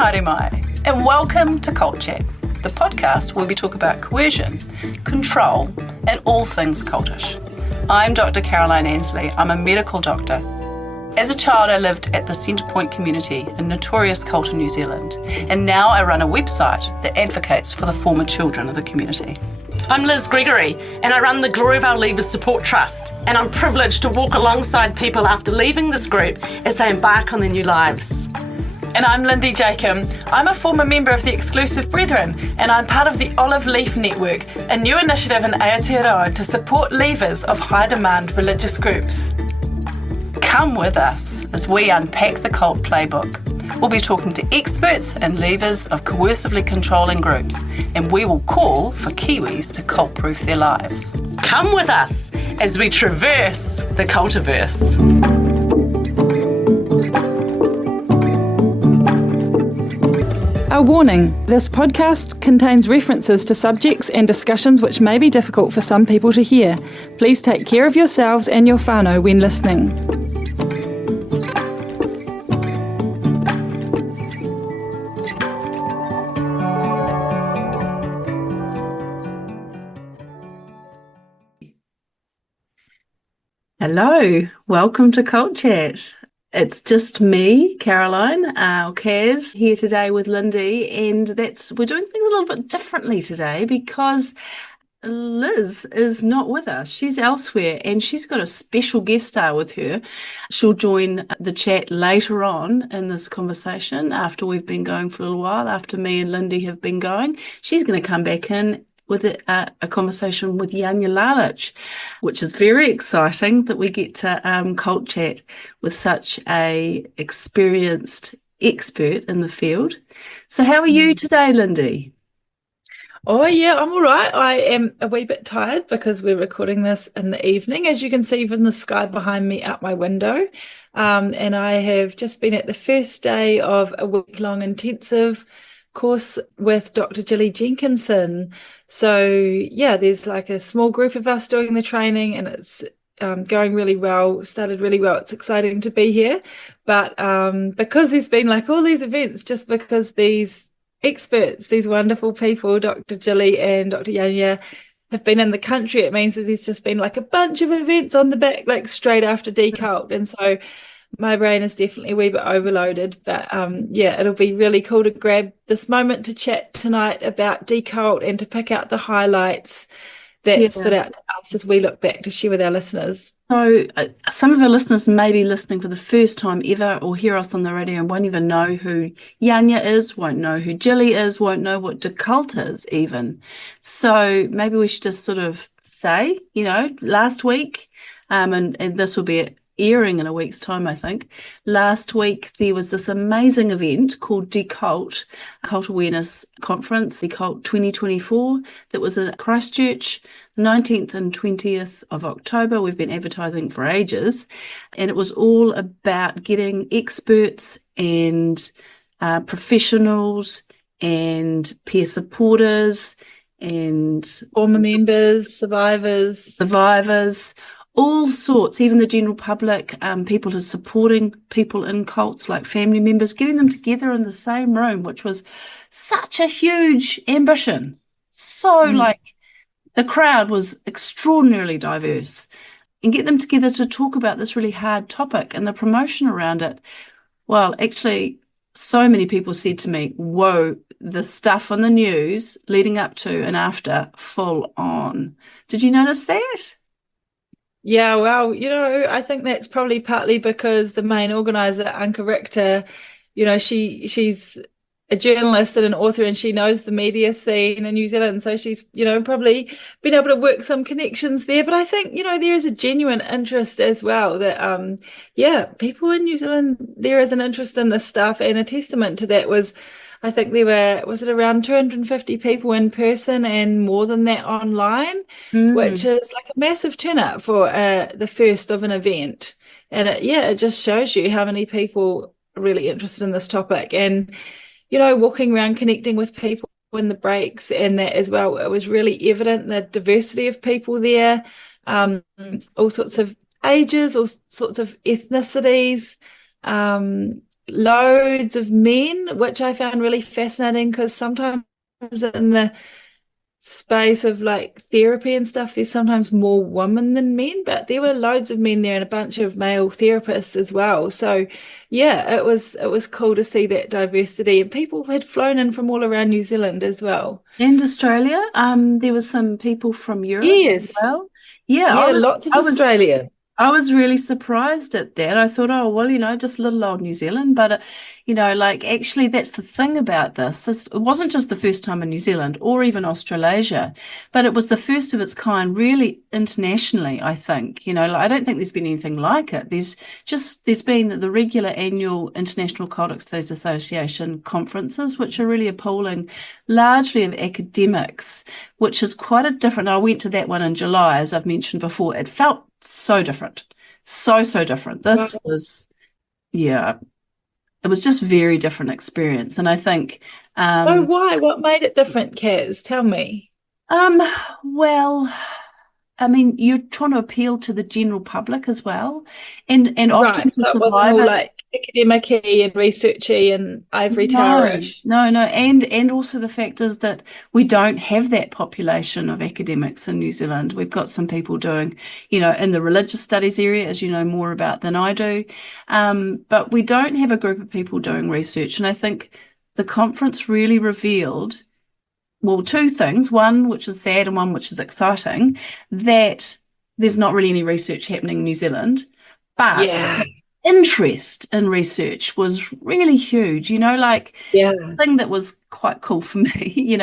haere mai, and welcome to Cult Chat, the podcast where we talk about coercion, control, and all things cultish. I'm Dr. Caroline Ansley. I'm a medical doctor. As a child, I lived at the Centrepoint community, a notorious cult in New Zealand, and now I run a website that advocates for the former children of the community. I'm Liz Gregory, and I run the Glory of Our Leavers Support Trust, and I'm privileged to walk alongside people after leaving this group as they embark on their new lives. And I'm Lindy Jacob. I'm a former member of the Exclusive Brethren, and I'm part of the Olive Leaf Network, a new initiative in Aotearoa to support leavers of high-demand religious groups. Come with us as we unpack the cult playbook. We'll be talking to experts and leavers of coercively controlling groups, and we will call for Kiwis to cult-proof their lives. Come with us as we traverse the cultiverse. A warning, this podcast contains references to subjects and discussions which may be difficult for some people to hear. Please take care of yourselves and your whānau when listening. Hello, welcome to Cult Chat. It's just me, Caroline, Kaz, here today with Lindy, and we're doing things a little bit differently today because Liz is not with us. She's elsewhere, and she's got a special guest star with her. She'll join the chat later on in this conversation after we've been going for a little while, after me and Lindy have been going. She's going to come back in with a conversation with Janja Lalich, which is very exciting that we get to cult chat with such a experienced expert in the field. So how are you today, Lindy? Oh yeah, I'm all right. I am a wee bit tired because we're recording this in the evening, as you can see from the sky behind me out my window. And I have just been at the first day of a week-long intensive course with Dr. Gilly Jenkinson. So yeah, there's like a small group of us doing the training, and it's going really well, started really well. It's exciting to be here. But because there's been like all these events, just because these experts, these wonderful people, Dr. Gilly and Dr. Janja, have been in the country, it means that there's just been like a bunch of events on the back, like straight after Decult. And so my brain is definitely a wee bit overloaded, but yeah, it'll be really cool to grab this moment to chat tonight about Decult and to pick out the highlights that stood out to us as we look back to share with our listeners. So some of our listeners may be listening for the first time ever or hear us on the radio and won't even know who Janja is, won't know who Gilly is, won't know what Decult is even. So maybe we should just sort of say, last week, and this will be airing in a week's time, I think. Last week, there was this amazing event called Decult, Cult Awareness Conference, Decult 2024, that was in Christchurch, the 19th and 20th of October. We've been advertising for ages, and it was all about getting experts and professionals and peer supporters and former members, survivors, all sorts, even the general public, people who are supporting people in cults like family members, getting them together in the same room, which was such a huge ambition. So the crowd was extraordinarily diverse, and get them together to talk about this really hard topic and the promotion around it. Well, actually, so many people said to me, whoa, the stuff on the news leading up to and after, full on. Did you notice that? Yeah, well, I think that's probably partly because the main organizer, Anka Richter, she's a journalist and an author, and she knows the media scene in New Zealand. So she's, probably been able to work some connections there. But I think, there is a genuine interest as well that, people in New Zealand, there is an interest in this stuff. And a testament to that was, I think was it around 250 people in person and more than that online, which is like a massive turnout for the first of an event. And it just shows you how many people are really interested in this topic. And, walking around connecting with people in the breaks and that as well, it was really evident the diversity of people there, all sorts of ages, all sorts of ethnicities, loads of men, which I found really fascinating because sometimes in the space of like therapy and stuff, there's sometimes more women than men, but there were loads of men there and a bunch of male therapists as well. So yeah, it was cool to see that diversity, and people had flown in from all around New Zealand as well. And Australia, there was some people from Europe as Yes. well. Yeah, Yeah, lots of I was Australia. I was really surprised at that. I thought, oh, well, just little old New Zealand. But, like actually, that's the thing about this. It wasn't just the first time in New Zealand or even Australasia, but it was the first of its kind really internationally, I think. Like, I don't think there's been anything like it. There's been the regular annual International Cultic Studies Association conferences, which are really appalling, largely of academics, which is quite a different. I went to that one in July, as I've mentioned before. It felt so different. So different. This Wow. was, yeah, it was just very different experience. And I think, Oh, why? What made it different, Kaz? Tell me. um, well, I mean, you're trying to appeal to the general public as well, and often Right. to So it wasn't all survivors. like academic-y and researchy and ivory No, towerish. no, and also the fact is that we don't have that population of academics in New Zealand. We've got some people doing, in the religious studies area, as you know more about than I do, but we don't have a group of people doing research. And I think the conference really revealed, well, two things: one, which is sad, and one, which is exciting, that there's not really any research happening in New Zealand, but Yeah. interest in research was really huge, like Yeah. thing that was quite cool for me,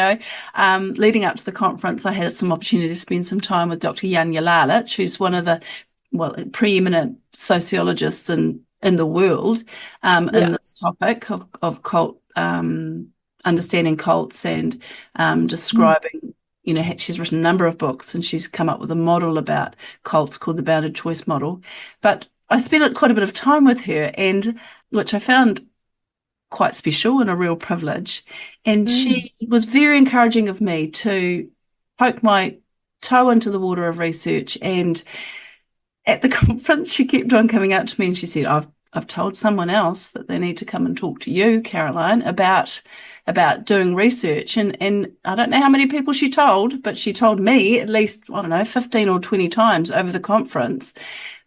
leading up to the conference, I had some opportunity to spend some time with Dr. Janja Lalich, who's one of the, well, preeminent sociologists in the world, in Yeah. this topic of cult, understanding cults and Mm. describing, she's written a number of books and she's come up with a model about cults called the bounded choice model. But I spent quite a bit of time with her, and which I found quite special and a real privilege. And Mm. she was very encouraging of me to poke my toe into the water of research. And at the conference, she kept on coming up to me and she said, I've told someone else that they need to come and talk to you, Caroline, about doing research. And I don't know how many people she told, but she told me at least, I don't know, 15 or 20 times over the conference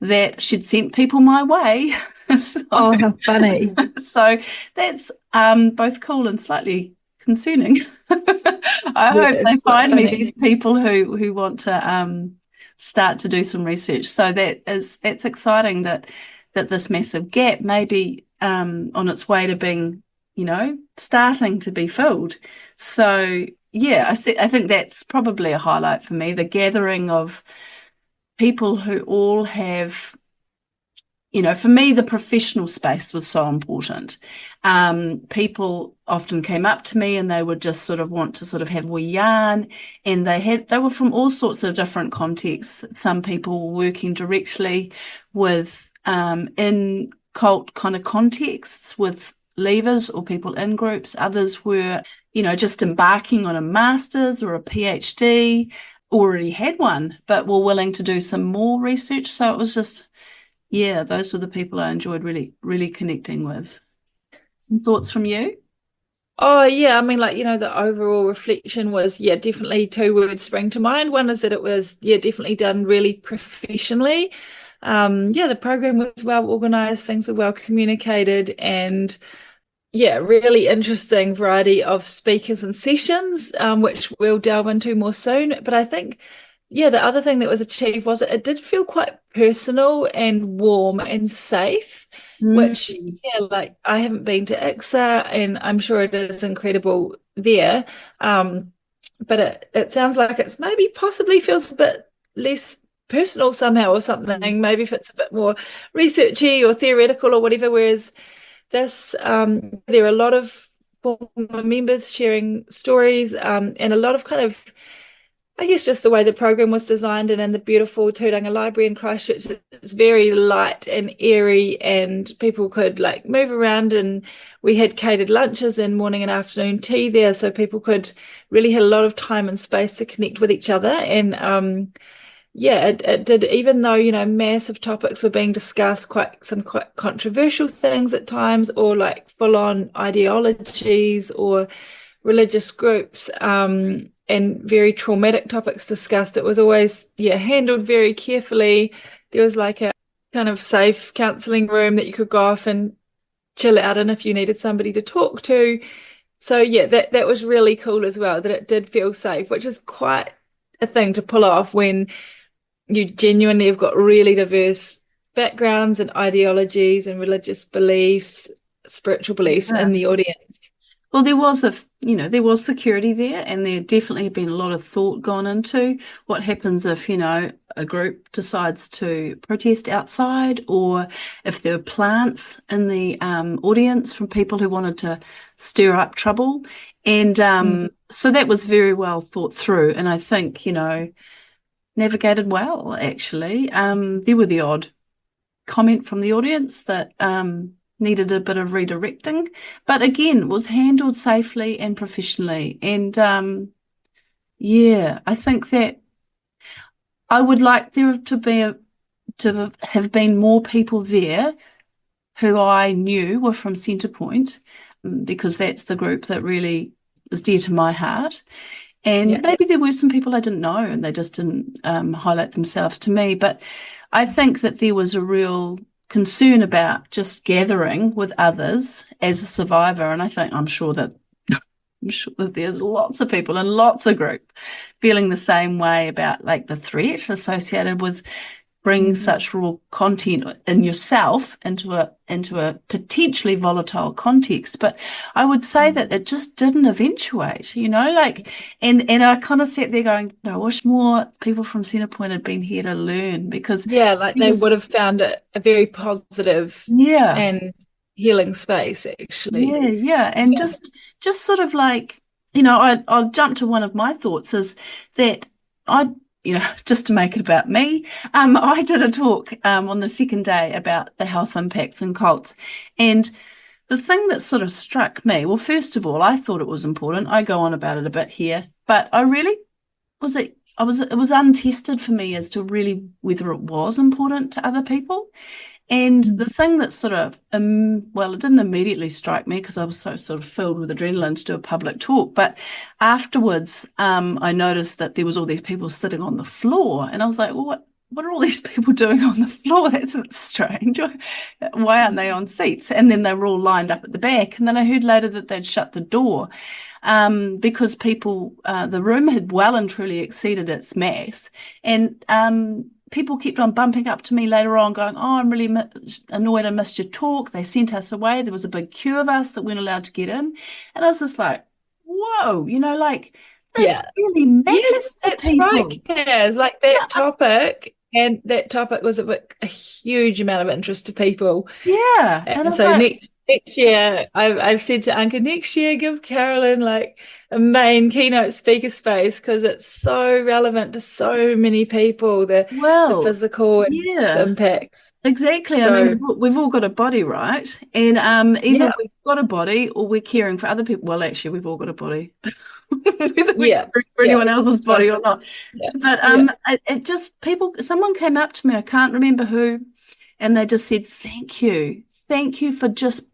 that she'd sent people my way. So, Oh, how funny. so that's both cool and slightly concerning. I Yeah, hope it's they quite find me funny. these people who want to start to do some research. So that's exciting that this massive gap may be on its way to being, starting to be filled. So yeah, I think that's probably a highlight for me, the gathering of people who all have, for me, the professional space was so important. People often came up to me and they would just sort of want to sort of have a wee yarn, and they were from all sorts of different contexts. Some people were working directly with in cult kind of contexts with leavers or people in groups. Others were, just embarking on a master's or a PhD, already had one, but were willing to do some more research. So it was just, yeah, those were the people I enjoyed really, really connecting with. Some thoughts from you? Oh, yeah. I mean, like, the overall reflection was, yeah, definitely two words spring to mind. One is that it was, yeah, definitely done really professionally. Yeah, the program was well organized, things were well communicated, and yeah, really interesting variety of speakers and sessions, which we'll delve into more soon. But I think, yeah, the other thing that was achieved was it did feel quite personal and warm and safe, which, Mm. yeah, like I haven't been to ICSA and I'm sure it is incredible there. But it sounds like it's maybe possibly feels a bit less personal somehow or something. Maybe if it's a bit more researchy or theoretical or whatever, whereas this, there are a lot of former members sharing stories, and a lot of kind of, I guess, just the way the program was designed, and in the beautiful Tūranga Library in Christchurch, it's very light and airy, and people could like move around. And we had catered lunches and morning and afternoon tea there, so people could really had a lot of time and space to connect with each other. And yeah, it did, even though, massive topics were being discussed, quite controversial things at times, or like full-on ideologies or religious groups, and very traumatic topics discussed. It was always, handled very carefully. There was like a kind of safe counselling room that you could go off and chill out in if you needed somebody to talk to. So yeah, that was really cool as well, that it did feel safe, which is quite a thing to pull off when you genuinely have got really diverse backgrounds and ideologies and religious beliefs, spiritual beliefs in the audience. Well, there was security there, and there definitely have been a lot of thought gone into what happens if, a group decides to protest outside, or if there are plants in the audience from people who wanted to stir up trouble. And so that was very well thought through, and I think, navigated well, actually. There were the odd comment from the audience that needed a bit of redirecting, but again, was handled safely and professionally. And I think that I would like there to have been more people there who I knew were from Centrepoint, because that's the group that really is dear to my heart. And maybe there were some people I didn't know and they just didn't highlight themselves to me. But I think that there was a real concern about just gathering with others as a survivor. And I'm sure that there's lots of people in lots of groups feeling the same way about like the threat associated with bringing such raw content in yourself into a potentially volatile context. But I would say that it just didn't eventuate, and I kind of sat there going, I wish more people from Centrepoint had been here to learn, because they would have found it a very positive and healing space, actually. And just sort of like, I'll jump to one of my thoughts is that just to make it about me, I did a talk on the second day about the health impacts in cults. And the thing that sort of struck me, well, first of all, I thought it was important. I go on about it a bit here, but it was untested for me as to really whether it was important to other people. And the thing that sort of, it didn't immediately strike me because I was so sort of filled with adrenaline to do a public talk. But afterwards, I noticed that there was all these people sitting on the floor. And I was like, well, what are all these people doing on the floor? That's a bit strange. Why aren't they on seats? And then they were all lined up at the back. And then I heard later that they'd shut the door because the room had well and truly exceeded its mass. And people kept on bumping up to me later on going, I'm really annoyed I missed your talk. They sent us away. There was a big queue of us that weren't allowed to get in. And I was just like, whoa, this really matters to that's people. Right. Yeah, it's like that topic, and that topic was a huge amount of interest to people. Yeah. And so next year, I've said to Anka, next year give Carolyn like a main keynote speaker space, because it's so relevant to so many people, the physical impacts. Exactly. So, I mean, we've all got a body, right? And either we've got a body or we're caring for other people. Well, actually, we've all got a body. Whether we're caring for anyone else's body or not. But someone came up to me, I can't remember who, and they just said, thank you for just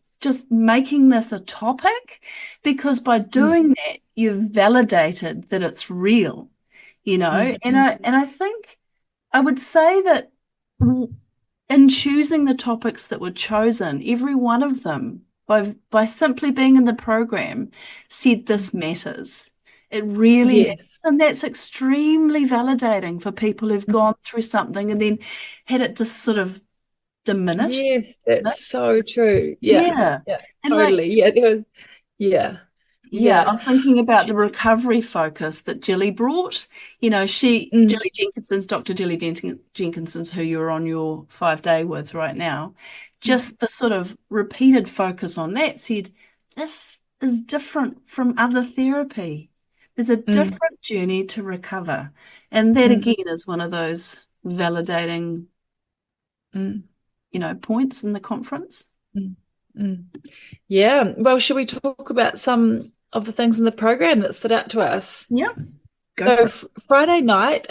making this a topic, because by doing that you've validated that it's real, and I think I would say that in choosing the topics that were chosen, every one of them, by simply being in the program, said this matters. It really matters. And that's extremely validating for people who've gone through something and then had it just sort of diminished. Yes, that's so true. Yeah, and totally. I was thinking about the recovery focus that Jilly brought. Jilly Jenkinson's, Dr. Jilly Jenkinson's, who you're on your 5-day with right now, just the sort of repeated focus on that said, this is different from other therapy. There's a different journey to recover. And that again is one of those validating points in the conference. Yeah. Well, should we talk about some of the things in the program that stood out to us? Yeah. Go So for it. Friday night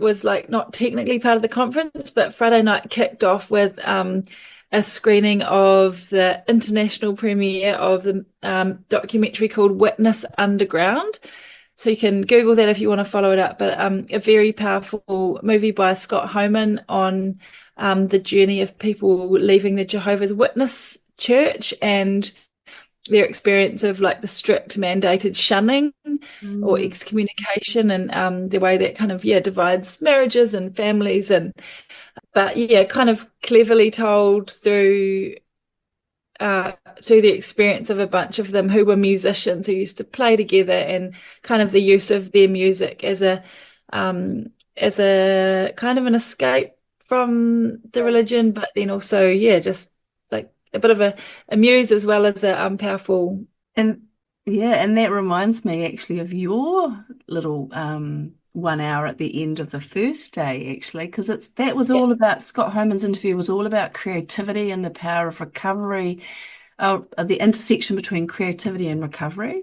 was like not technically part of the conference, but Friday night kicked off with a screening of the international premiere of the documentary called Witness Underground. So you can Google that if you want to follow it up. But a very powerful movie by Scott Homan on the journey of people leaving the Jehovah's Witness church and their experience of like the strict mandated shunning or Mm. excommunication and the way that kind of divides marriages and families and but kind of cleverly told through the experience of a bunch of them who were musicians who used to play together and kind of the use of their music as a kind of an escape from the religion, but then also just like a bit of a muse as well as a powerful. And and that reminds me actually of your little 1 hour at the end of the first day, actually, because that was all about Scott Homan's interview was all about creativity and the power of recovery, the intersection between creativity and recovery.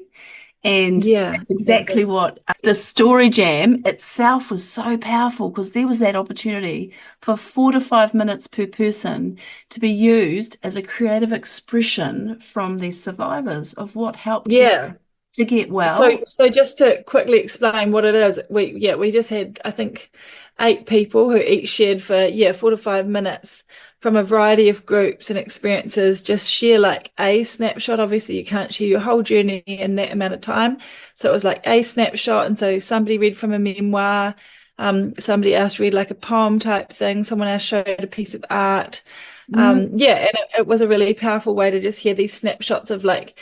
And that's exactly what the story jam itself was so powerful because there was that opportunity for 4 to 5 minutes per person to be used as a creative expression from these survivors of what helped them to get well. So just to quickly explain what it is, we just had, I think, 8 people who each shared for 4 to 5 minutes from a variety of groups and experiences, just share like a snapshot. Obviously, you can't share your whole journey in that amount of time. So it was like a snapshot. And so somebody read from a memoir, somebody else read like a poem type thing, someone else showed a piece of art. And it was a really powerful way to just hear these snapshots of like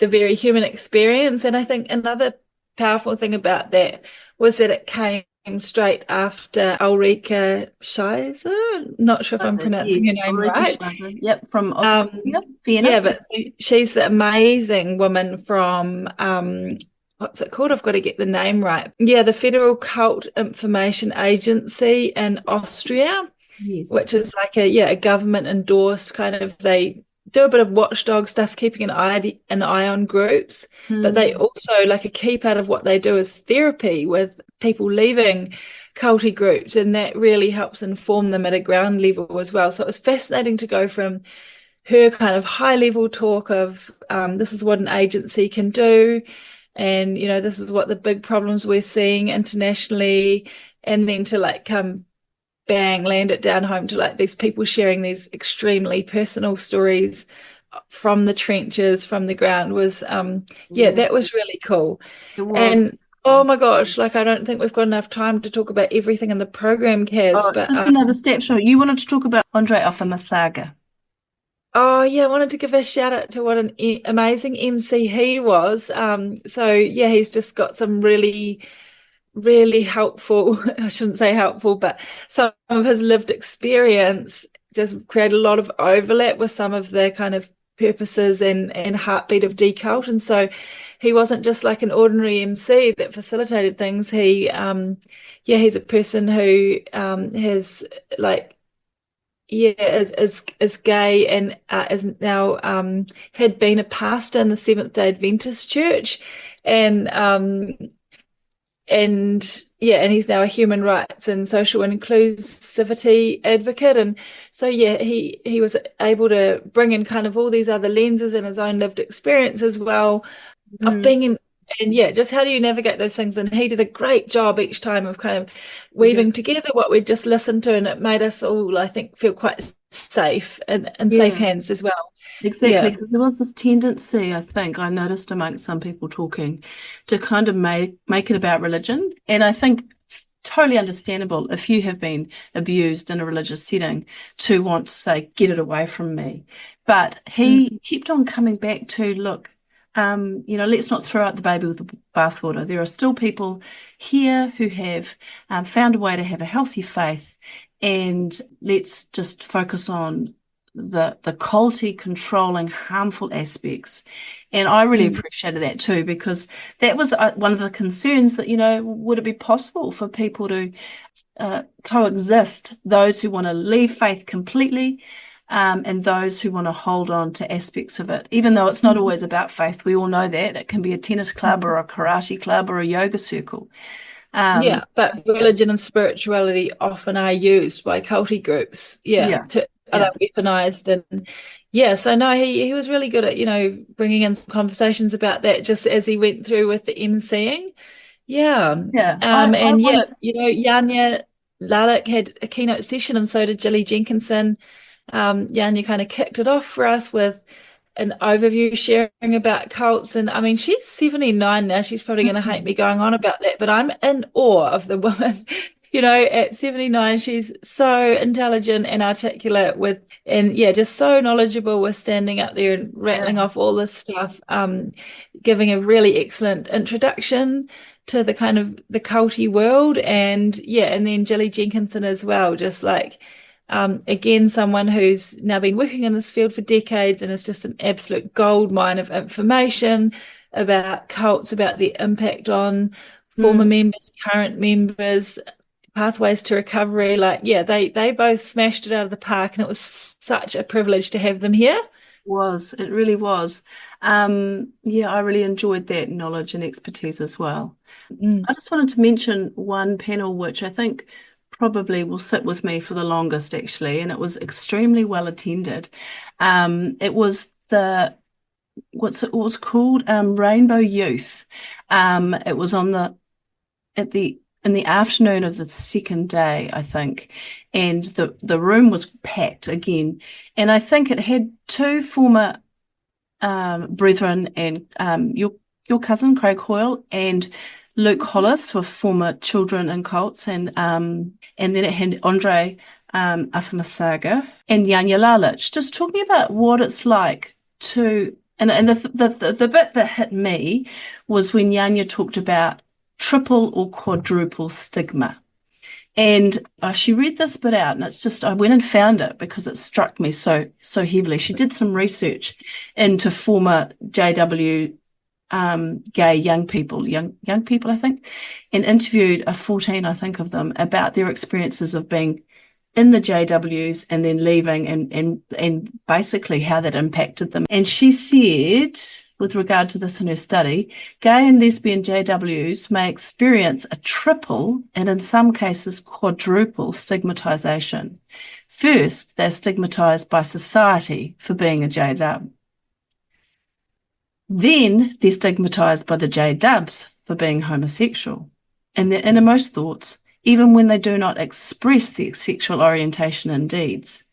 the very human experience. And I think another powerful thing about that was that it came straight after Ulrika Scheiser. Not sure if I'm pronouncing her name Ulrika right. Scheiser. Yep, from Austria, Vienna. Yeah, but she's the amazing woman from what's it called? I've got to get the name right. Yeah, the Federal Cult Information Agency in Austria, which is like a government endorsed kind of, they do a bit of watchdog stuff, keeping an eye on groups, but they also, like, a key part of what they do is therapy with people leaving culty groups, and that really helps inform them at a ground level as well. So it was fascinating to go from her kind of high level talk of this is what an agency can do, and this is what the big problems we're seeing internationally, and then to like come bang, land it down home to like these people sharing these extremely personal stories from the trenches, from the ground was that was really cool. And oh my gosh, like I don't think we've got enough time to talk about everything in the program, Kaz, but just another snapshot. You wanted to talk about Andre Offermasaga. Oh yeah, I wanted to give a shout out to what an amazing MC he was. So yeah, he's just got some really helpful, I shouldn't say helpful, but some of his lived experience just create a lot of overlap with some of the kind of purposes and heartbeat of Decult. And so he wasn't just like an ordinary MC that facilitated things. He's a person who has like is gay and is now had been a pastor in the Seventh-day Adventist Church, and he's now a human rights and social inclusivity advocate. And so he was able to bring in kind of all these other lenses and his own lived experience as well of being in. And just how do you navigate those things? And he did a great job each time of kind of weaving together what we'd just listened to, and it made us all, I think, feel quite safe and in safe hands as well. Exactly, because there was this tendency, I think, I noticed amongst some people talking, to kind of make it about religion. And I think totally understandable if you have been abused in a religious setting to want to say, get it away from me. But he kept on coming back to, look, let's not throw out the baby with the bathwater. There are still people here who have found a way to have a healthy faith, and let's just focus on the culty controlling harmful aspects. And I really appreciated that too, because that was one of the concerns that, would it be possible for people to coexist, those who want to leave faith completely and those who want to hold on to aspects of it, even though it's not always about faith. We all know that. It can be a tennis club or a karate club or a yoga circle. Um, Yeah, but religion and spirituality often are used by culty groups, yeah, to are yeah, they weaponized, and yeah, so no, he was really good at, bringing in some conversations about that just as he went through with the emceeing. Yeah. yeah. I And yeah, want to. Janja Lalich had a keynote session, and so did Jilly Jenkinson. Janja kind of kicked it off for us with an overview sharing about cults. And I mean, she's 79 now. She's probably going to hate me going on about that, but I'm in awe of the woman. At 79, she's so intelligent and articulate and yeah, just so knowledgeable with standing up there and rattling Yeah. off all this stuff, giving a really excellent introduction to the kind of the culty world. And yeah, and then Jilly Jenkinson as well, just like again, someone who's now been working in this field for decades and is just an absolute gold mine of information about cults, about the impact on former Mm. members, current members, pathways to recovery. Like, yeah, they both smashed it out of the park, and it was such a privilege to have them here. It really was. Yeah, I really enjoyed that knowledge and expertise as well. Mm. I just wanted to mention one panel which I think probably will sit with me for the longest, actually, and it was extremely well attended. It was what's it was called? Rainbow Youth. It was at the in the afternoon of the second day, I think, and the room was packed again. And I think it had two former brethren and your cousin Craig Hoyle and Luke Hollis were former children in cults, and then it had Andre Afamasaga and Janja Lalich, just talking about what it's like to and the bit that hit me was when Janja talked about triple or quadruple stigma. And she read this bit out, and it's just I went and found it because it struck me so heavily. She did some research into former JW gay young people, I think, and interviewed 14, I think, of them about their experiences of being in the JWs and then leaving, and basically how that impacted them. And she said, with regard to this in her study, gay and lesbian JWs may experience a triple and in some cases quadruple stigmatization. First, they're stigmatized by society for being a JW. Then they're stigmatized by the JWs for being homosexual. And their innermost thoughts, even when they do not express their sexual orientation and deeds.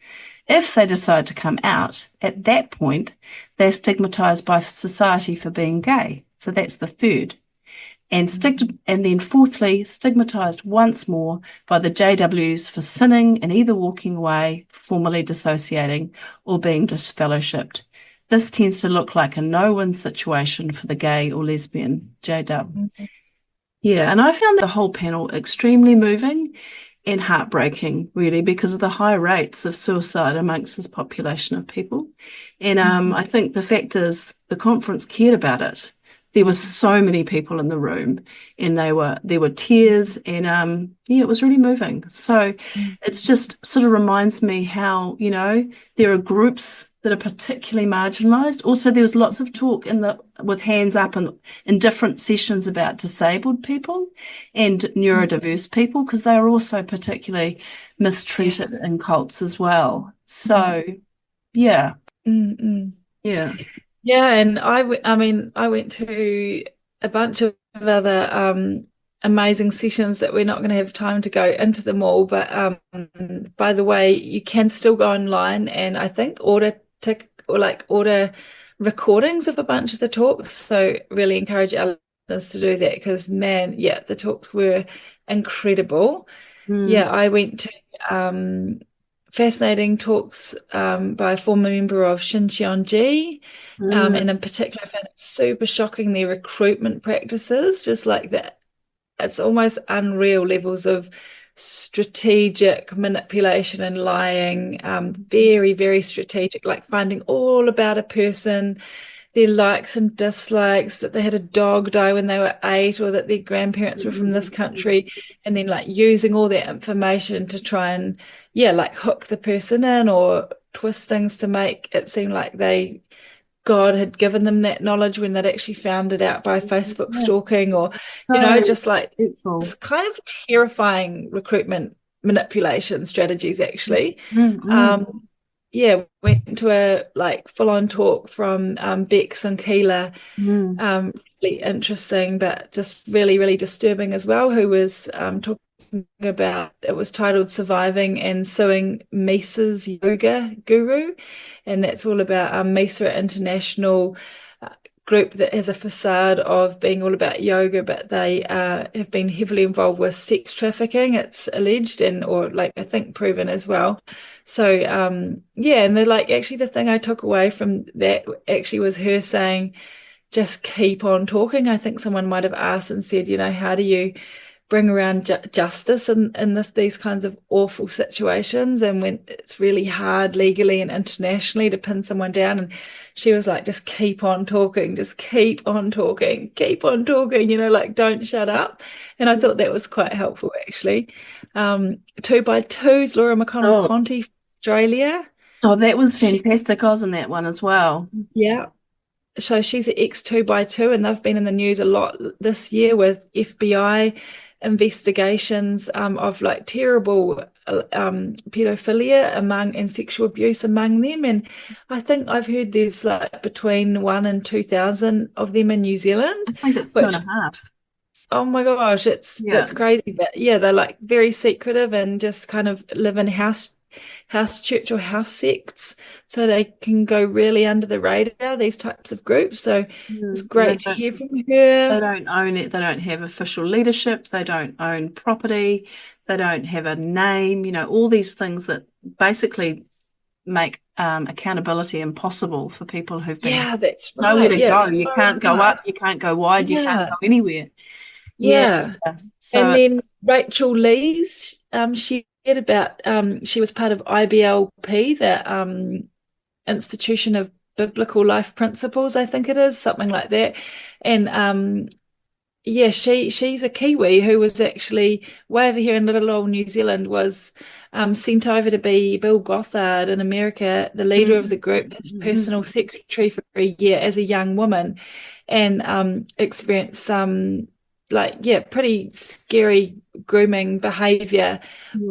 If they decide to come out, at that point, they're stigmatized by society for being gay. So that's the third. And then fourthly, stigmatized once more by the JWs for sinning and either walking away, formally dissociating, or being disfellowshipped. This tends to look like a no-win situation for the gay or lesbian JW. Mm-hmm. Yeah, and I found the whole panel extremely moving and heartbreaking, really, because of the high rates of suicide amongst this population of people. And I think the fact is the conference cared about it. There were so many people in the room, and there were tears, and yeah, it was really moving. So it's just sort of reminds me how, there are groups that are particularly marginalized. Also, there was lots of talk with hands up in different sessions about disabled people and neurodiverse people, because they are also particularly mistreated in cults as well. So yeah. Mm-mm. Yeah. Yeah, and I went to a bunch of other amazing sessions that we're not going to have time to go into them all. But by the way, you can still go online and I think order recordings of a bunch of the talks. So really encourage our listeners to do that because man, yeah, the talks were incredible. Yeah, I went to fascinating talks by a former member of Xinjiang. And in particular, I found it super shocking their recruitment practices, just like that. It's almost unreal levels of strategic manipulation and lying, very, very strategic, like finding all about a person, their likes and dislikes, that they had a dog die when they were 8 or that their grandparents were from this country, and then like using all that information to try and, yeah, like hook the person in or twist things to make it seem like they God had given them that knowledge when they'd actually found it out by Facebook Yeah. stalking, or, So just like hurtful. it's kind of terrifying recruitment manipulation strategies, actually. Mm. Went to a like full-on talk from Bex and Keela. Mm. Really interesting, but just really, really disturbing as well, who was talking about, it was titled Surviving and Suing Misa's Yoga Guru. And that's all about Misa International group that has a facade of being all about yoga, but they have been heavily involved with sex trafficking, it's alleged, and or like I think proven as well. So and they're like, actually the thing I took away from that actually was her saying, just keep on talking. I think someone might have asked and said, how do you bring around justice in these kinds of awful situations, and when it's really hard legally and internationally to pin someone down. And she was like, just keep on talking, just keep on talking, keep on talking, like don't shut up. And I thought that was quite helpful, actually. 2x2's Laura McConnell Oh, Conti, Australia. that was fantastic. I was in that one as well. Yeah. So she's at X 2x2, and they've been in the news a lot this year with FBI investigations of like terrible pedophilia and sexual abuse among them. And I think I've heard there's like between 1 and 2,000 of them in New Zealand, I think it's which, 2.5. oh my gosh, that's crazy. But yeah, they're like very secretive and just kind of live in house church or house sects, so they can go really under the radar, these types of groups. So it's great to hear from her. They don't own it. They don't have official leadership. They don't own property. They don't have a name, all these things that basically make accountability impossible for people who've been that's right. nowhere to go. You can't go up, you can't go wide, you can't go anywhere. So and then Rachel Lees shared about she was part of IBLP, the Institution of Biblical Life Principles, I think it is, something like that. And she's a Kiwi who was actually way over here in little old New Zealand, was sent over to be Bill Gothard in America, the leader of the group, his personal secretary for a year as a young woman, and experienced some pretty scary grooming behavior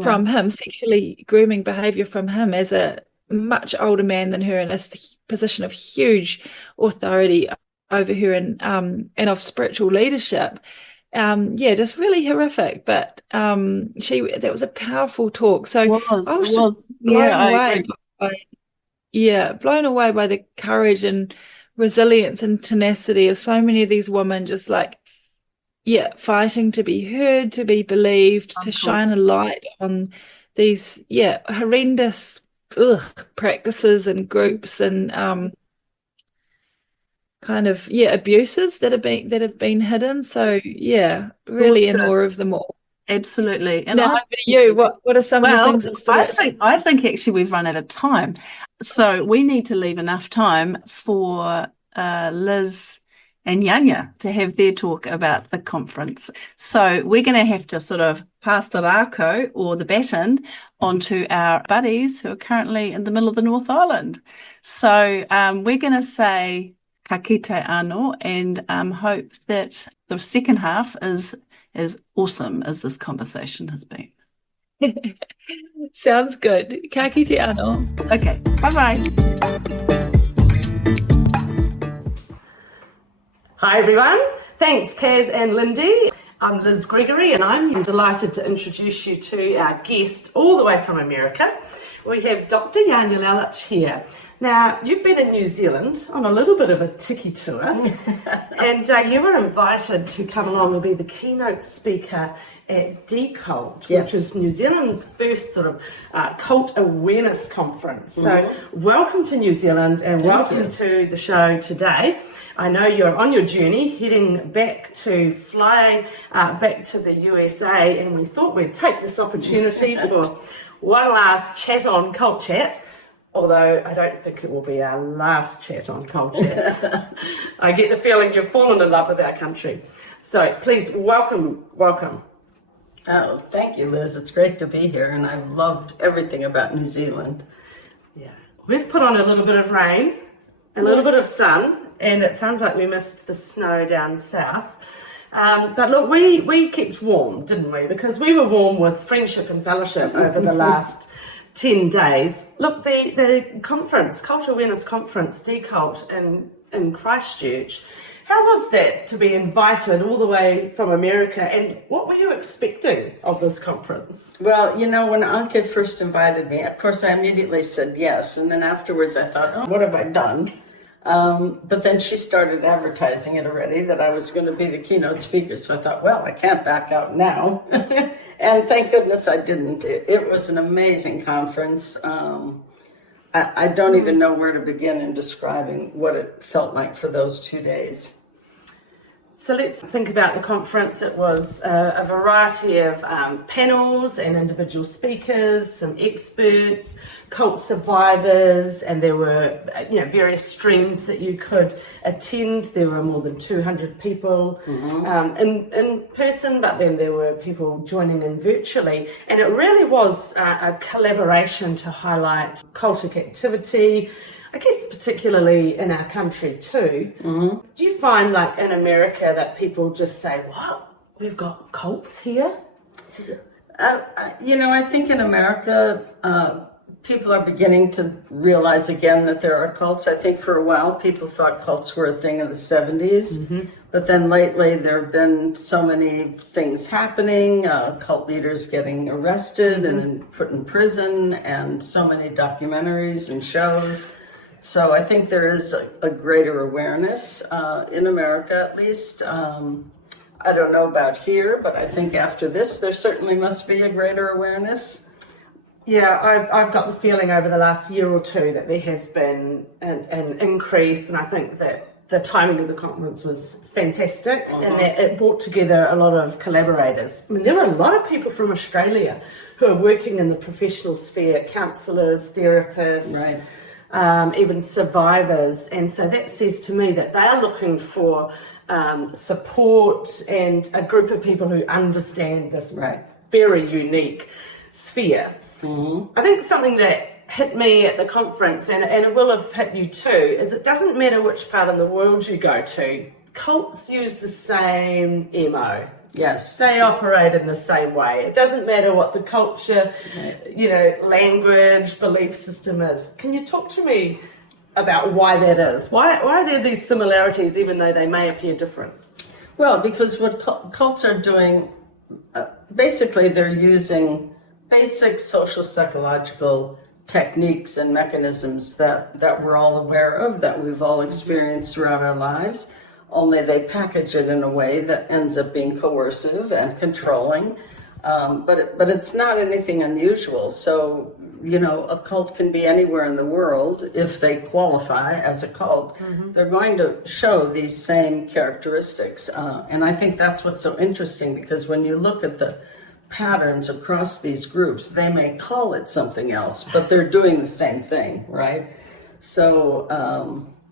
from him, sexually grooming behavior from him as a much older man than her in a position of huge authority over her and of spiritual leadership. Just really horrific. But that was a powerful talk. So I was just blown away blown away by the courage and resilience and tenacity of so many of these women, just like fighting to be heard, to be believed, to shine a light on these horrendous practices and groups and kind of abuses that have been hidden. So really in awe of them all. Absolutely. And now, over to you. What are some of the things that stood out? I think actually we've run out of time, so we need to leave enough time for Liz and Janja to have their talk about the conference. So we're going to have to sort of pass the rako or the baton onto our buddies who are currently in the middle of the North Island. So we're going to say ka kite anō and hope that the second half is as awesome as this conversation has been. Sounds good. Ka kite anō. Okay, bye-bye. Hi everyone, thanks Kaz and Lindy. I'm Liz Gregory and I'm delighted to introduce you to our guest all the way from America. We have Dr. Janja Lalich here. Now, you've been in New Zealand on a little bit of a tiki tour and you were invited to come along and be the keynote speaker at Decult, which is New Zealand's first sort of cult awareness conference. So welcome to New Zealand and welcome to the show today. I know you're on your journey heading back to flying back to the USA, and we thought we'd take this opportunity for one last chat on Cult Chat, although I don't think it will be our last chat on Cult Chat. I get the feeling you've fallen in love with our country. So please welcome. Oh, thank you, Liz. It's great to be here, and I've loved everything about New Zealand. Yeah, we've put on a little bit of rain a little bit of sun, and it sounds like we missed the snow down south. But look, we kept warm, didn't we? Because we were warm with friendship and fellowship over the last 10 days. Look, the conference, Cult Awareness Conference, Decult in Christchurch, how was that to be invited all the way from America, and what were you expecting of this conference? Well, you know, when Anke first invited me, of course I immediately said yes, and then afterwards I thought, oh, what have I done? But then she started advertising it already that I was going to be the keynote speaker, so I thought, well, I can't back out now. And thank goodness I didn't. It was an amazing conference. I don't even know where to begin in describing what it felt like for those 2 days. So let's think about the conference. It was a variety of panels and individual speakers, some experts, cult survivors, and there were various streams that you could attend. There were more than 200 people in person, but then there were people joining in virtually. And it really was a collaboration to highlight cultic activity, I guess particularly in our country too. Do you find, like in America, that people just say, "What? We've got cults here"? I think in America, people are beginning to realize again that there are cults. I think for a while people thought cults were a thing of the 70s, but then lately there have been so many things happening, cult leaders getting arrested and put in prison, and so many documentaries and shows. So I think there is a greater awareness in America, at least. I don't know about here, but I think after this, there certainly must be a greater awareness. Yeah, I've got the feeling over the last year or two that there has been an increase, and I think that the timing of the conference was fantastic, and that it brought together a lot of collaborators. I mean, there were a lot of people from Australia who are working in the professional sphere, counsellors, therapists, Right. Even survivors, and so that says to me that they are looking for support and a group of people who understand this very unique sphere. I think something that hit me at the conference, and it will have hit you too, is it doesn't matter which part of the world you go to, cults use the same MO. Yes. They operate in the same way. It doesn't matter what the culture, language, belief system is. Can you talk to me about why that is? Why are there these similarities even though they may appear different? Well, because what cults are doing, basically they're using basic social psychological techniques and mechanisms that we're all aware of, that we've all experienced throughout our lives, only they package it in a way that ends up being coercive and controlling. But it's not anything unusual. So, a cult can be anywhere in the world. If they qualify as a cult, they're going to show these same characteristics. And I think that's what's so interesting, because when you look at the patterns across these groups, they may call it something else, but they're doing the same thing, right? So,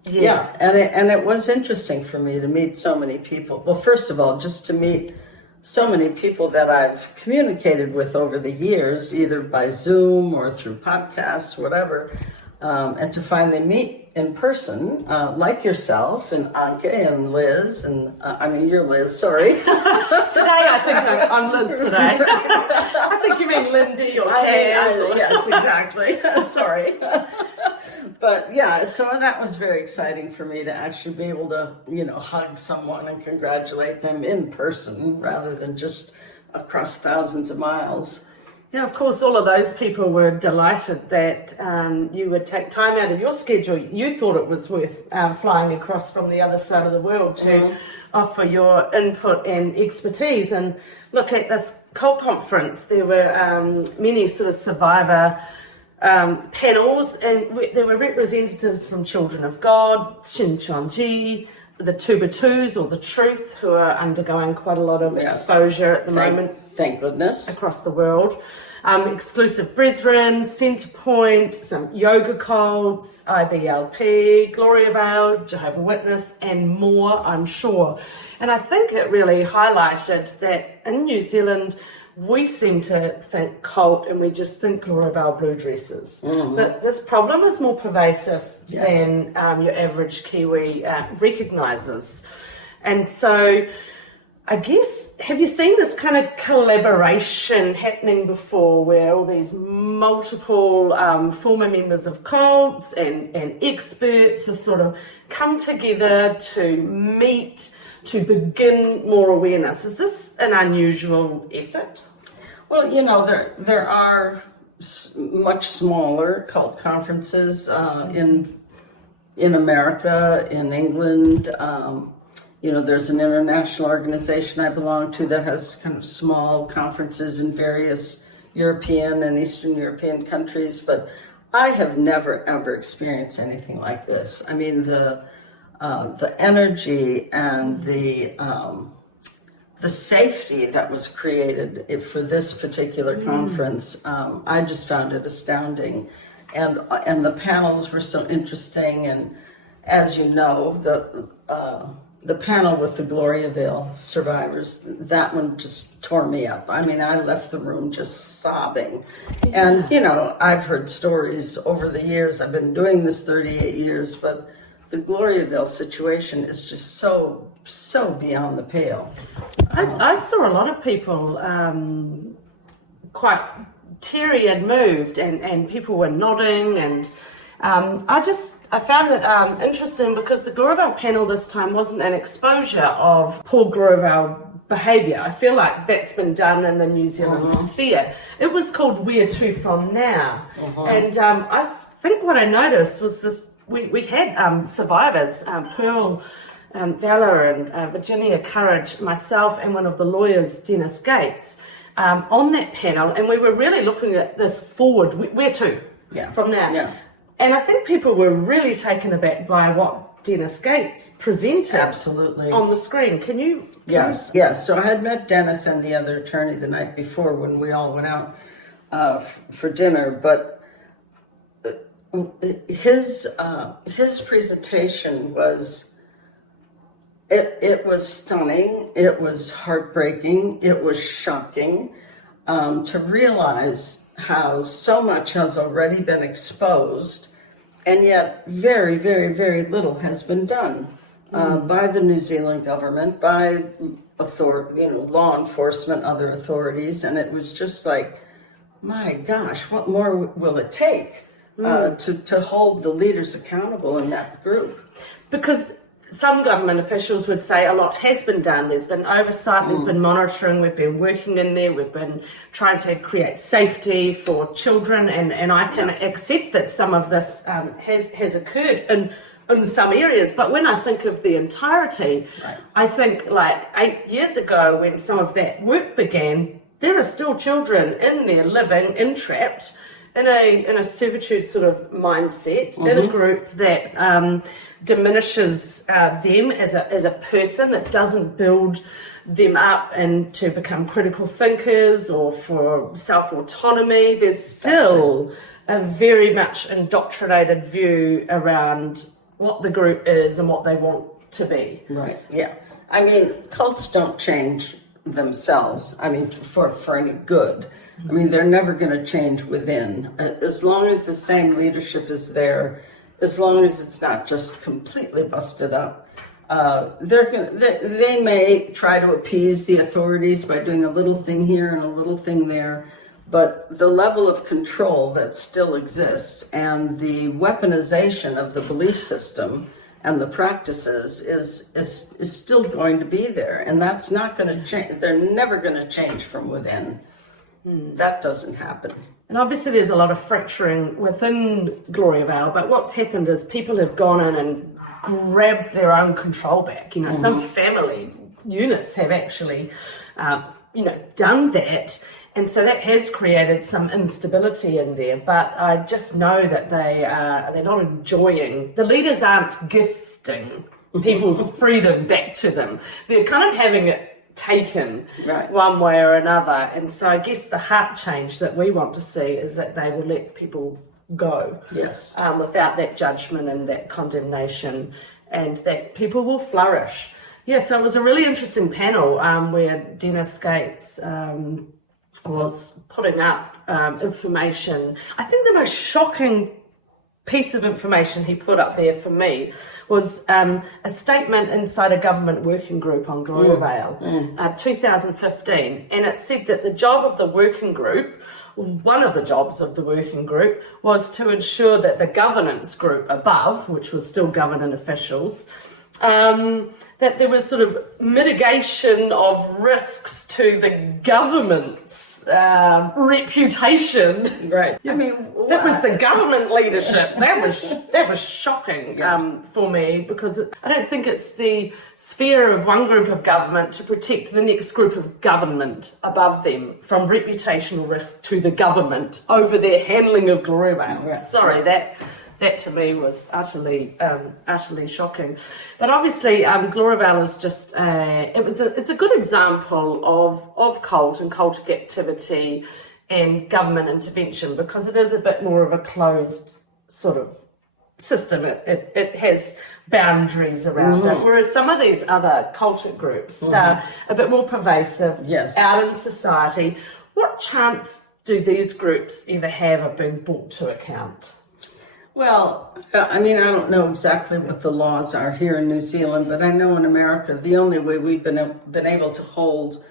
Yes. and it was interesting for me to meet so many people. Well, first of all, just to meet so many people that I've communicated with over the years, either by Zoom or through podcasts, whatever, and to finally meet in person, like yourself and Anke and Liz, and you're Liz, sorry. Today I think I'm Liz today. I think you mean Lindy or Kaz. Yes, exactly. Sorry. But yeah, so that was very exciting for me to actually be able to, hug someone and congratulate them in person rather than just across thousands of miles. Yeah, of course, all of those people were delighted that you would take time out of your schedule. You thought it was worth flying across from the other side of the world to offer your input and expertise. And look, at this cult conference, there were many sort of survivor panels, and there were representatives from Children of God, Shincheonji, the Tuba-Twos or the Truth, who are undergoing quite a lot of exposure at the moment. Thank goodness. Across the world. Exclusive Brethren, Centrepoint, some yoga cults, IBLP, Glory of Our, Jehovah's Witness, and more, I'm sure. And I think it really highlighted that in New Zealand, we seem to think cult and we just think Gloriavale blue dresses. But this problem is more pervasive than your average Kiwi recognises. And so I guess, have you seen this kind of collaboration happening before where all these multiple former members of cults and experts have sort of come together to meet, to begin more awareness? Is this an unusual effort? Well, you know, there are much smaller cult conferences in America, in England. You know, there's an international organization I belong to that has kind of small conferences in various European and Eastern European countries, but I have never ever experienced anything like this. I mean, the energy and the safety that was created for this particular conference, I just found it astounding, and the panels were so interesting. And as you know, the panel with the Gloriavale survivors, that one just tore me up. I mean, I left the room just sobbing. And, you know, I've heard stories over the years. I've been doing this 38 years, but the Gloriavale situation is just so beyond the pale. I saw a lot of people quite teary and moved, and people were nodding, and I found it interesting because the Gloriavale panel this time wasn't an exposure of poor Gloriavale behaviour. I feel like that's been done in the New Zealand sphere. It was called Where To From Now. And I think what I noticed was this, we had survivors, Pearl Valor and Virginia Courage, myself and one of the lawyers, Dennis Gates, on that panel, and we were really looking at this forward, where to from now. Yeah. And I think people were really taken aback by what Dennis Gates presented Absolutely. on the screen. Can you? Yes. So I had met Dennis and the other attorney the night before when we all went out for dinner, but his presentation was, it was stunning, it was heartbreaking, it was shocking to realize how so much has already been exposed, and yet very, very, very little has been done by the New Zealand government, by law enforcement, other authorities, and it was just like, my gosh, what more will it take to hold the leaders accountable in that group? Because some government officials would say a lot has been done. There's been oversight, there's been monitoring, we've been working in there, we've been trying to create safety for children, and I can accept that some of this has occurred in some areas. But when I think of the entirety, I think like 8 years ago when some of that work began, there are still children in there living, entrapped in a servitude sort of mindset, in a group that diminishes them as a person, that doesn't build them up and to become critical thinkers or for self-autonomy. There's still a very much indoctrinated view around what the group is and what they want to be. Right, yeah. I mean, cults don't change themselves, I mean, for any good. I mean, they're never going to change within. As long as the same leadership is there, as long as it's not just completely busted up, they may try to appease the authorities by doing a little thing here and a little thing there, but the level of control that still exists and the weaponization of the belief system and the practices is still going to be there, and that's not going to change. They're never going to change from within. That doesn't happen. And obviously there's a lot of fracturing within Gloriavale, but what's happened is people have gone in and grabbed their own control back. You know, some family units have actually, done that. And so that has created some instability in there, but I just know that they're not enjoying, the leaders aren't gifting people's freedom back to them. They're kind of having it taken one way or another. And so I guess the heart change that we want to see is that they will let people go without that judgment and that condemnation, and that people will flourish. So it was a really interesting panel where Dennis Gates was putting up information. I think the most shocking piece of information he put up there for me was a statement inside a government working group on Gloria Vale, 2015, and it said that the job of the working group, one of the jobs of the working group, was to ensure that the governance group above, which was still government officials, that there was sort of mitigation of risks to the government's reputation. Right. I mean, that was the government leadership. That was shocking for me, because I don't think it's the sphere of one group of government to protect the next group of government above them from reputational risk to the government over their handling of Gloria Vale. Right. Sorry, that to me was utterly shocking. But obviously, Gloria Vale is just it's a good example of cult and cultic activity and government intervention, because it is a bit more of a closed sort of system. It has boundaries around it, whereas some of these other cultic groups are a bit more pervasive out in society. What chance do these groups ever have of being brought to account? Well, I mean, I don't know exactly what the laws are here in New Zealand, but I know in America, the only way we've been able to hold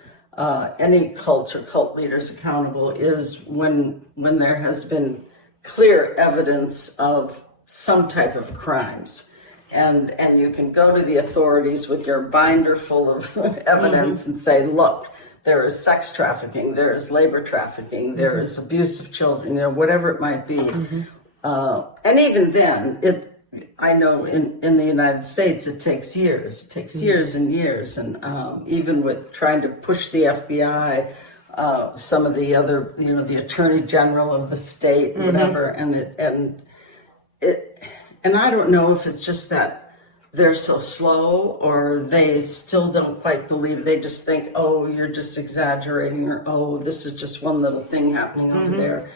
any cult or cult leaders accountable is when there has been clear evidence of some type of crimes. And you can go to the authorities with your binder full of evidence and say, look, there is sex trafficking, there is labor trafficking, there is abuse of children, whatever it might be. And even then, I know in the United States, it takes years. It takes years and years. And even with trying to push the FBI, some of the other, the Attorney General of the state, whatever, and I don't know if it's just that they're so slow, or they still don't quite believe. They just think, oh, you're just exaggerating, or oh, this is just one little thing happening over there.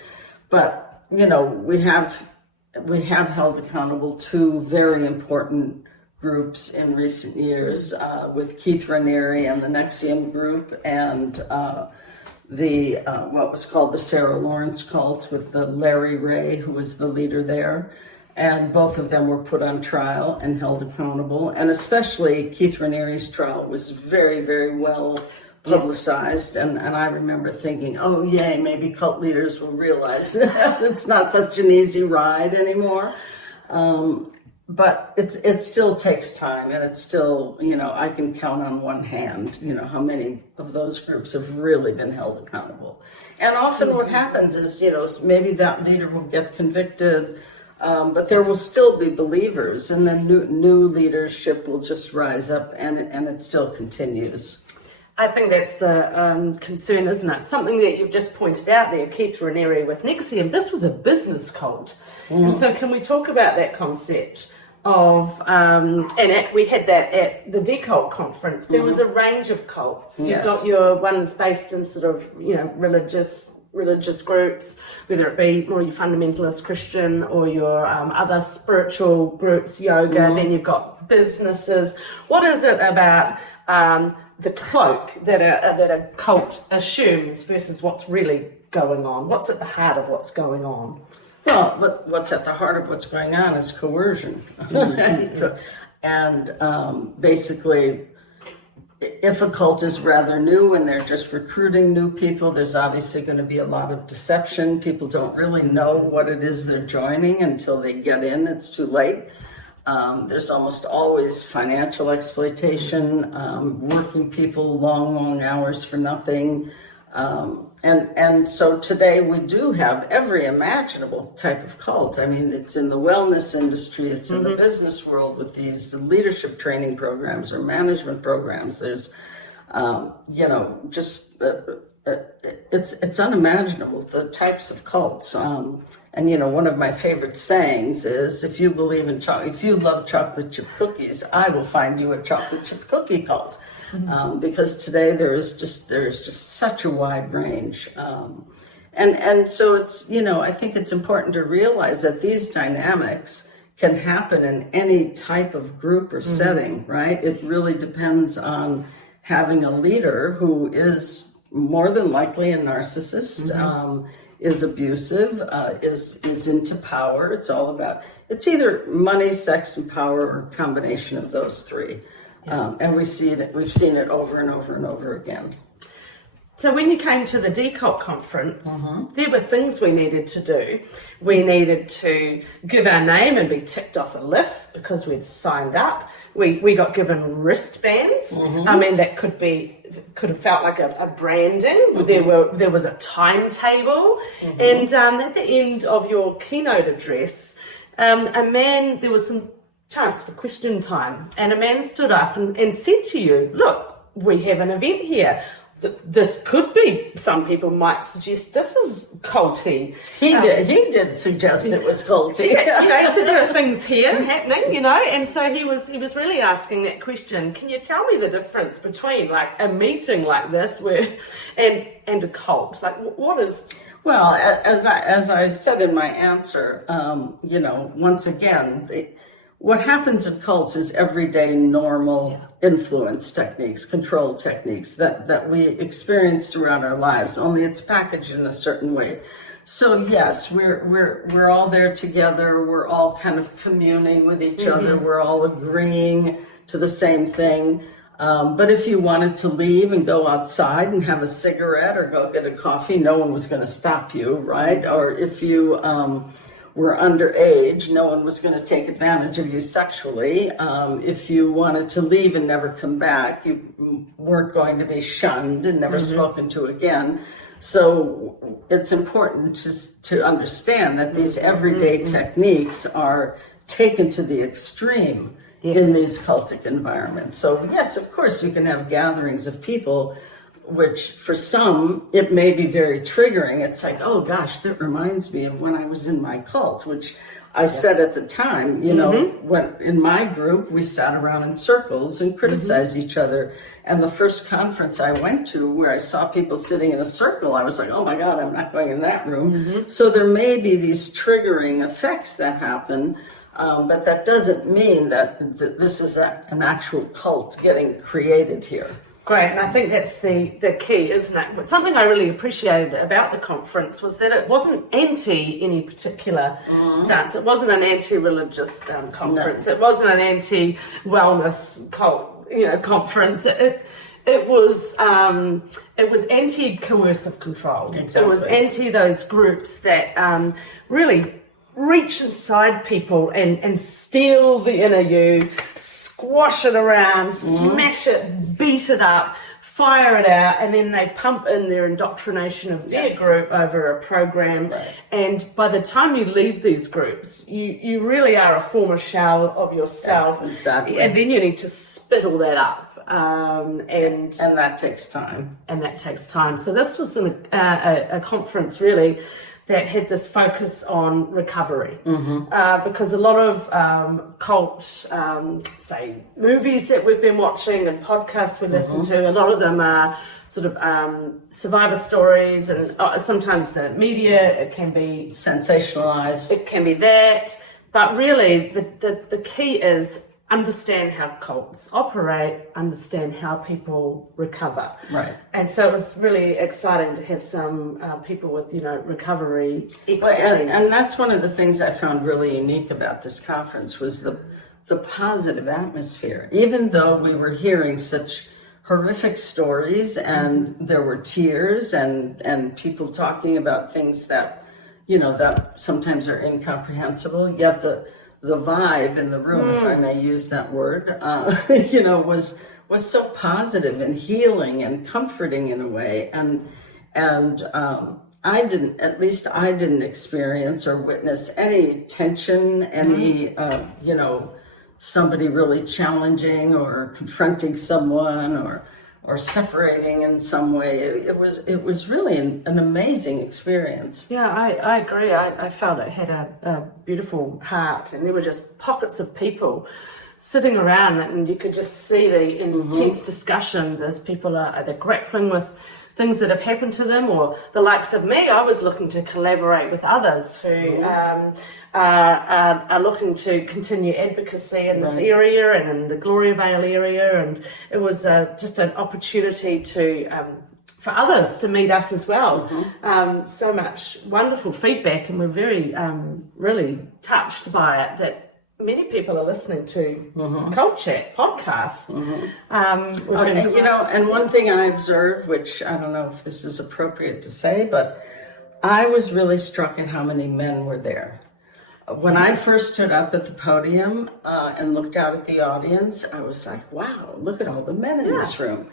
But we have held accountable two very important groups in recent years, with Keith Raniere and the NXIVM group, and the what was called the Sarah Lawrence cult with the Larry Ray, who was the leader there. And both of them were put on trial and held accountable. And especially Keith Raniere's trial was very, very well publicized, and I remember thinking, oh yay, maybe cult leaders will realize it's not such an easy ride anymore. But it still takes time, and it's still, I can count on one hand, how many of those groups have really been held accountable. And often what happens is, maybe that leader will get convicted, but there will still be believers, and then new leadership will just rise up, and it still continues. I think that's the concern, isn't it? Something that you've just pointed out there, Keith Raniere with NXIVM, this was a business cult. And so can we talk about that concept of, we had that at the Decult conference, there was a range of cults. Yes. You've got your ones based in sort of, religious groups, whether it be more your fundamentalist Christian or your other spiritual groups, yoga, then you've got businesses. What is it about the cloak that a cult assumes versus what's really going on? What's at the heart of what's going on? Well, but what's at the heart of what's going on is coercion. And basically, if a cult is rather new and they're just recruiting new people, there's obviously going to be a lot of deception. People don't really know what it is they're joining until they get in. It's too late. There's almost always financial exploitation, working people long hours for nothing. And so today we do have every imaginable type of cult. I mean, it's in the wellness industry, it's in the business world with these leadership training programs or management programs. There's, it's unimaginable, the types of cults. And one of my favorite sayings is, if you believe in if you love chocolate chip cookies, I will find you a chocolate chip cookie cult. Because today there is just such a wide range. And so it's, I think it's important to realize that these dynamics can happen in any type of group or setting, right? It really depends on having a leader who is more than likely a narcissist, is abusive, is into power. It's either money, sex, and power, or a combination of those three. And we've seen it over and over and over again. So when you came to the Decult conference, there were things we needed to do. We needed to give our name and be ticked off a list because we'd signed up. We got given wristbands. I mean, that could have felt like a branding. There was a timetable. And at the end of your keynote address, there was some chance for question time. And a man stood up and said to you, look, we have an event here. This could be, some people might suggest this is culty. He did suggest it was culty. So there are things here happening, and so he was really asking that question. Can you tell me the difference between like a meeting like this and a cult? Like what is... Well, as I said in my answer, once again, what happens in cults is everyday normal influence techniques, control techniques that we experience throughout our lives, only it's packaged in a certain way. So yes, we're all there together, we're all kind of communing with each other, we're all agreeing to the same thing. But if you wanted to leave and go outside and have a cigarette or go get a coffee, no one was going to stop you, right? Or if you were underage, no one was going to take advantage of you sexually. If you wanted to leave and never come back, you weren't going to be shunned and never spoken to again. So it's important to understand that these everyday techniques are taken to the extreme in these cultic environments. So yes, of course, you can have gatherings of people, which for some, it may be very triggering. It's like, oh gosh, that reminds me of when I was in my cult, which I said at the time, when in my group, we sat around in circles and criticized each other. And the first conference I went to where I saw people sitting in a circle, I was like, oh my God, I'm not going in that room. So there may be these triggering effects that happen, but that doesn't mean that this is an actual cult getting created here. Great, and I think that's the key, isn't it? But something I really appreciated about the conference was that it wasn't anti any particular stance. It wasn't an anti-religious conference. No. It wasn't an anti-wellness cult, conference. It was anti-coercive control. Exactly. It was anti those groups that really reach inside people and steal the inner you, squash it around, smash it, beat it up, fire it out, and then they pump in their indoctrination of their group over a program. Right. And by the time you leave these groups, you really are a former shell of yourself. Yeah, exactly. And then you need to spit all that up. And that takes time. And that takes time. So this was a conference really that had this focus on recovery, because a lot of cult, say, movies that we've been watching and podcasts we listen to, a lot of them are sort of survivor stories, and sometimes the media, it can be sensationalized. It can be that, but really the key is understand how cults operate, understand how people recover. Right. And so it was really exciting to have some people with, recovery expertise. And that's one of the things I found really unique about this conference was the positive atmosphere. Even though we were hearing such horrific stories and there were tears and people talking about things that, that sometimes are incomprehensible, yet the vibe in the room, if I may use that word, was so positive and healing and comforting in a way. And I didn't experience or witness any tension, any, somebody really challenging or confronting someone or separating in some way. It was really an amazing experience. Yeah, I agree. I felt it had a beautiful heart, and there were just pockets of people sitting around, and you could just see the intense discussions as people are either grappling with things that have happened to them, or the likes of me. I was looking to collaborate with others who are looking to continue advocacy in this area and in the Gloria Vale area, and it was just an opportunity to for others to meet us as well. So much wonderful feedback, and we're very really touched by it that many people are listening to Cult Chat podcasts. And one thing I observed, which I don't know if this is appropriate to say, but I was really struck at how many men were there. When I first stood up at the podium and looked out at the audience, I was like, wow, look at all the men in this room.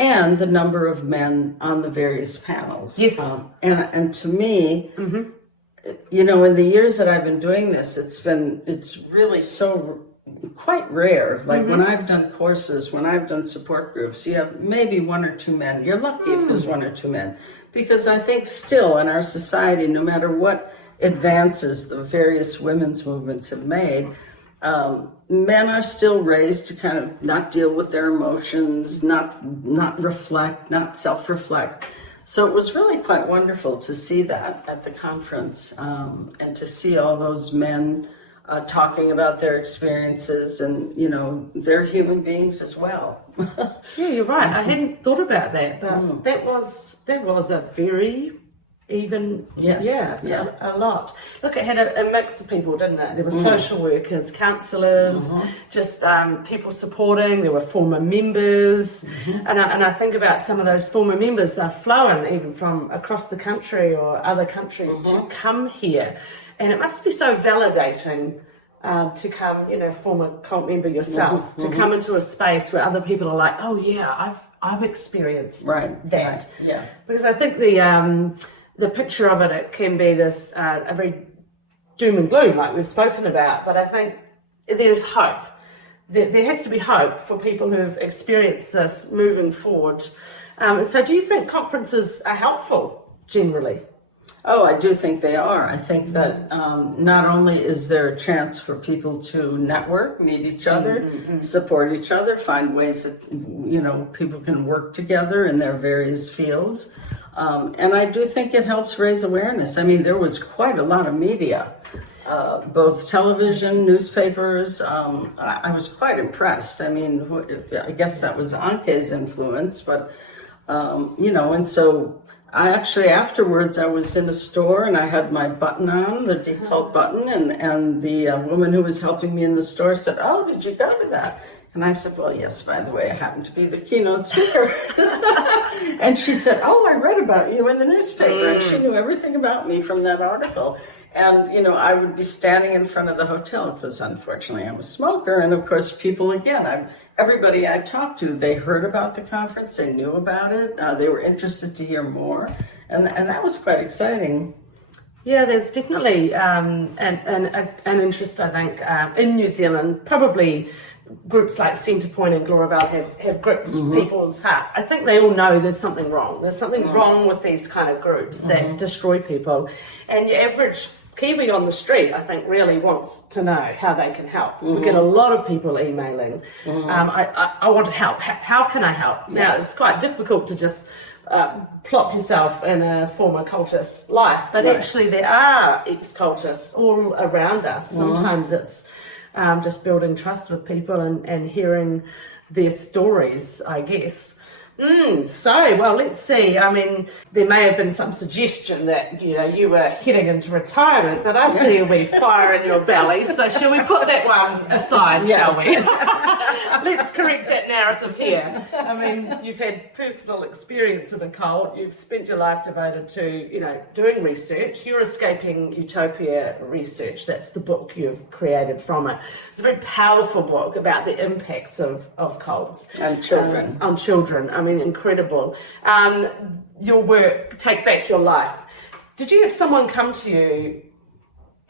And the number of men on the various panels. Yes. And to me, you know, in the years that I've been doing this, it's really so quite rare. Like when I've done courses, when I've done support groups, you have maybe one or two men. You're lucky if there's one or two men. Because I think still in our society, no matter what advances the various women's movements have made, men are still raised to kind of not deal with their emotions, not reflect, not self-reflect. So it was really quite wonderful to see that at the conference, and to see all those men talking about their experiences, and you know, they're human beings as well. Yeah, you're right. I hadn't thought about that, but that was a very even, a lot. Look, it had a mix of people, didn't it? There were social workers, counsellors, just people supporting. There were former members, and I think about some of those former members. They're flown even from across the country or other countries to come here, and it must be so validating to come, you know, former cult member yourself, to come into a space where other people are like, oh yeah, I've experienced that. Right. Yeah. Because I think the picture of it can be this a very doom and gloom, like we've spoken about. But I think there's hope. There has to be hope for people who've experienced this moving forward. So do you think conferences are helpful generally? Oh, I do think they are. I think that not only is there a chance for people to network, meet each other, support each other, find ways that, you know, people can work together in their various fields. And I do think it helps raise awareness. I mean, there was quite a lot of media, both television, newspapers. I was quite impressed. I mean, I guess that was Anke's influence, but, you know, and so I actually, afterwards, I was in a store and I had my button on, the Decult button, and the woman who was helping me in the store said, oh, did you go to that? And I said, well, yes, by the way, I happen to be the keynote speaker. And she said, oh, I read about you in the newspaper. And she knew everything about me from that article. And, you know, I would be standing in front of the hotel because, unfortunately, I'm a smoker. And, of course, people, again, everybody I talked to, they heard about the conference. They knew about it. They were interested to hear more. And that was quite exciting. Yeah, there's definitely an interest, I think, in New Zealand. Probably groups like Centrepoint and Gloriavale have gripped people's hearts. I think they all know there's something wrong. There's something wrong with these kind of groups that destroy people. And your average Kiwi on the street, I think, really wants to know how they can help. We get a lot of people emailing. I want to help. How can I help? Now, it's quite difficult to just plop yourself in a former cultist life, but actually there are ex-cultists all around us. Sometimes it's just building trust with people and hearing their stories, I guess. So, well, let's see. I mean, there may have been some suggestion that, you know, you were heading into retirement, but I see a wee fire in your belly. So shall we put that one aside, shall we? Let's correct that narrative here. I mean, you've had personal experience of a cult. You've spent your life devoted to, you know, doing research. You're Escaping Utopia Research. That's the book you've created from it. It's a very powerful book about the impacts of cults. And children. On children. I mean, incredible. Your work, Take Back Your Life. Did you have someone come to you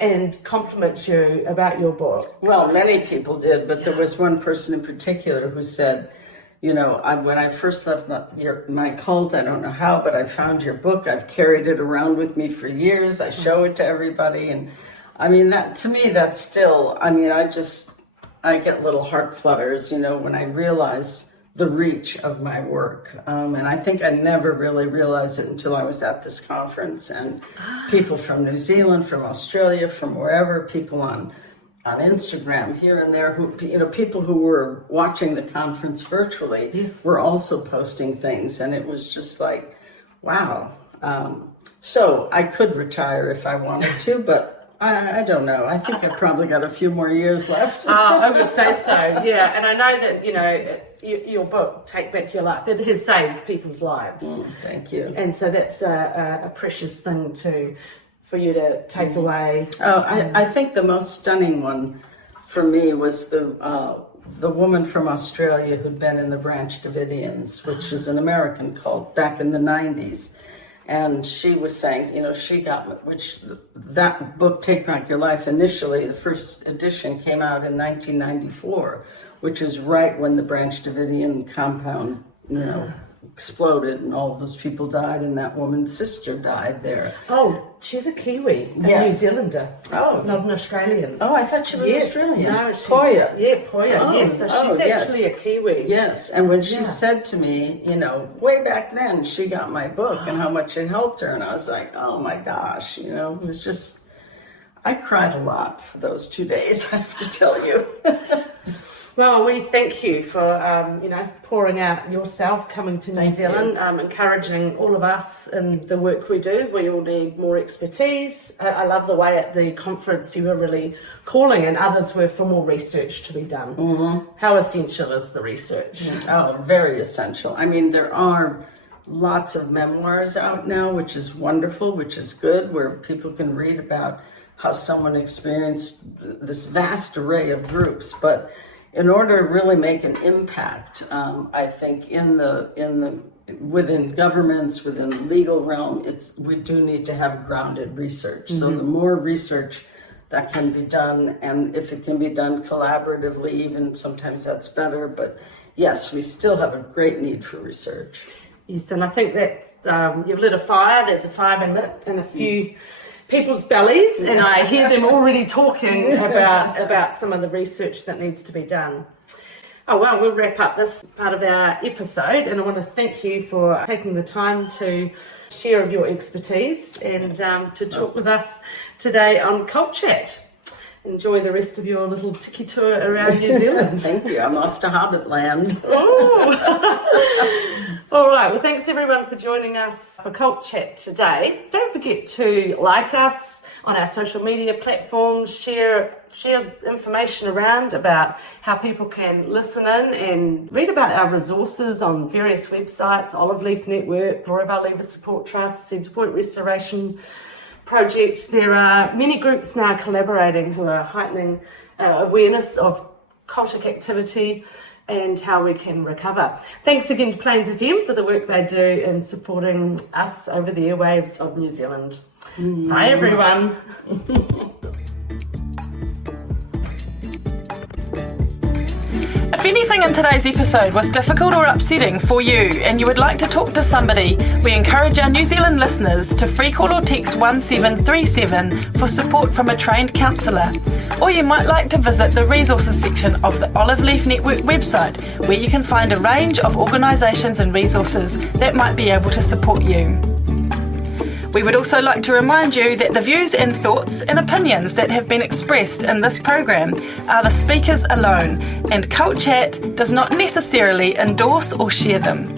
and compliment you about your book? Well, many people did, but there was one person in particular who said, you know, when I first left my cult, I don't know how, but I found your book. I've carried it around with me for years. I show it to everybody. And I mean, that to me, that's still, I mean, I get little heart flutters, you know, when I realize the reach of my work. And I think I never really realized it until I was at this conference, and people from New Zealand, from Australia, from wherever, people on Instagram here and there, who, you know, people who were watching the conference virtually were also posting things. And it was just like, Wow. So I could retire if I wanted to, but I don't know. I think I've probably got a few more years left. I would say so, yeah. And I know that, your book, Take Back Your Life, it has saved people's lives. Thank you. And so that's a precious thing for you to take away. Oh, I think the most stunning one for me was the woman from Australia who'd been in the Branch Davidians, which is an American cult back in the 90s. And she was saying, she got, that book, Take Back Your Life, initially, the first edition came out in 1994, which is right when the Branch Davidian compound, exploded and all of those people died, and that woman's sister died there. Oh, she's a Kiwi, a New Zealander. Oh. Not an Australian. Oh, I thought she was Australian. No, she's... Poya. Yeah, Poya, yes. So she's actually a Kiwi. Yes, and when she said to me, way back then, she got my book and how much it helped her, and I was like, oh my gosh, it was just, I cried a lot for those 2 days, I have to tell you. Well, we thank you for, pouring out yourself, coming to New Zealand, encouraging all of us in the work we do. We all need more expertise. I love the way at the conference you were really calling, and others were for more research to be done. Mm-hmm. How essential is the research? Oh, very essential. I mean, there are lots of memoirs out now, which is wonderful, which is good, where people can read about how someone experienced this vast array of groups. But in order to really make an impact, I think within governments, within the legal realm, we do need to have grounded research. Mm-hmm. So the more research that can be done, and if it can be done collaboratively, even sometimes that's better. But yes, we still have a great need for research. Yes, and I think that you've lit a fire. There's a fire been lit in a few people's bellies, and I hear them already talking about some of the research that needs to be done. Oh well, we'll wrap up this part of our episode, and I want to thank you for taking the time to share of your expertise and to talk with us today on Cult Chat. Enjoy the rest of your little tiki tour around New Zealand. Thank you. I'm off to Hobbit Land. Oh. All right. Well, thanks everyone for joining us for Cult Chat today. Don't forget to like us on our social media platforms, share information around about how people can listen in and read about our resources on various websites, Olive Leaf Network, Glory Bar Leaver Support Trust, Centre Point Restoration Project. There are many groups now collaborating who are heightening awareness of cultic activity and how we can recover. Thanks again to Plains FM for the work they do in supporting us over the airwaves of New Zealand. Bye everyone. If anything in today's episode was difficult or upsetting for you and you would like to talk to somebody, we encourage our New Zealand listeners to free call or text 1737 for support from a trained counsellor. Or you might like to visit the resources section of the Olive Leaf Network website, where you can find a range of organisations and resources that might be able to support you. We would also like to remind you that the views and thoughts and opinions that have been expressed in this program are the speakers alone, and Cult Chat does not necessarily endorse or share them.